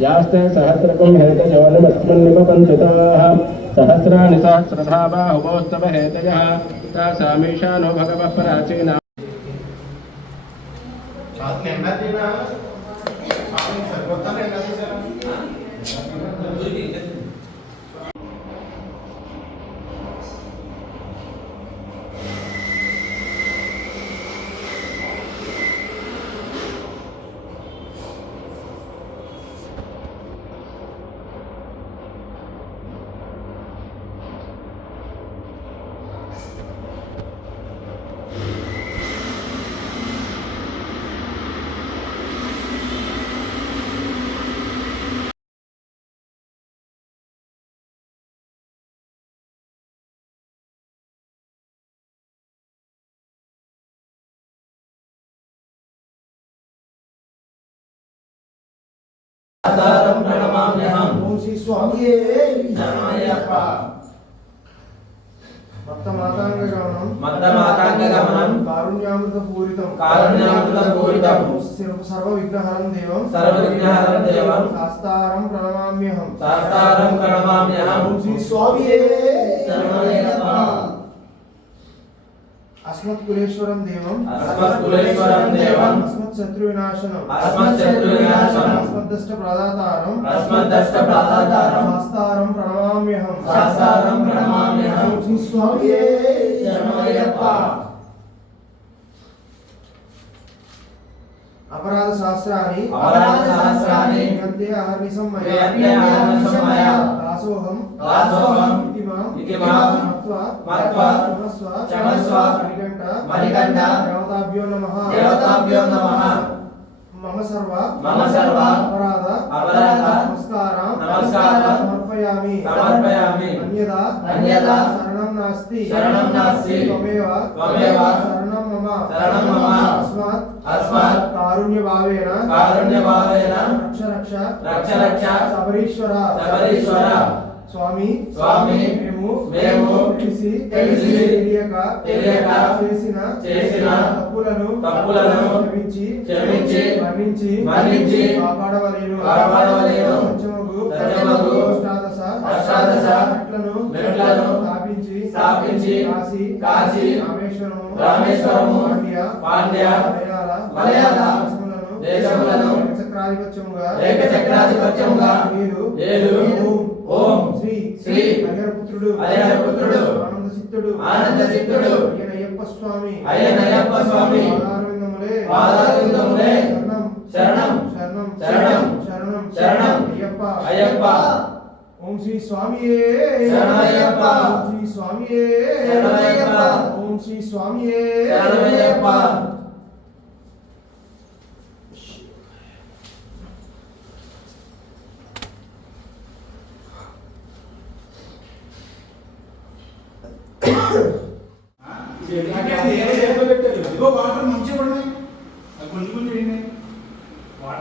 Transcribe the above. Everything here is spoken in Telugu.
यास्ते सहस्रकं हेतजोनमस्मन्निपपञ्चताः सहस्राणि सहस्रधा बाहुवोस्तव हेतयः तासामीशानो भगवः प्राचीना सादरं प्रणमाम्यहम्। ओम श्री स्वामी शरणमय्यप्पा। मत्तमातांगगमनं कारुण्यामृतपूरितं सर्वविघ्नहरं देवं शास्तारं प्रणमाम्यहम्। ओम श्री स्वामी शरणमय्यप्पा। अस्मत्कुलेश्वरं देवं अस्मत्शत्रुविनाशनम् अस्मद्दष्टप्रदातारं शास्तारं प्रणमाम्यहम्। ओम श्री स्वामी शरणमय्यप्पा। अपराध शास्त्राणि यन्ते अहर्निशं मया दासोऽहं इति मां मत्वा क्षमस्व मणिकण्ठ देवताभ्यो नमः मम सर्व अपराध नमस्कारं समर्पयामि। अन्यथा शरणं नास्ति त्वमेव शरणं मम। अस्मात् कारुण्यभावेन रक्ष सबरीश्वर। స్వామి మేము తెలిసి తెలియక చేసిన తప్పులను క్షమించి మన్నించి కాపాడవలెను। అష్టాదశ మెట్లను స్థాపించి కాశీ రామేశ్వరము పాండ్య మలయాళ దేశములను ఏకచక్రాధిపత్యముగా ఏలు ఓం శ్రీ హరిహరపుత్రుడు ఆనందచిత్తుడు అయ్యనయ్యప్ప స్వామి పాదారవిందములే శరణం అయ్యప్ప। ఓం శ్రీ స్వామియే శరణమయ్యప్ప। ఓం శ్రీ స్వామియే శరణమయ్యప్ప। ఓం శ్రీ స్వామియే శరణమయ్యప్ప।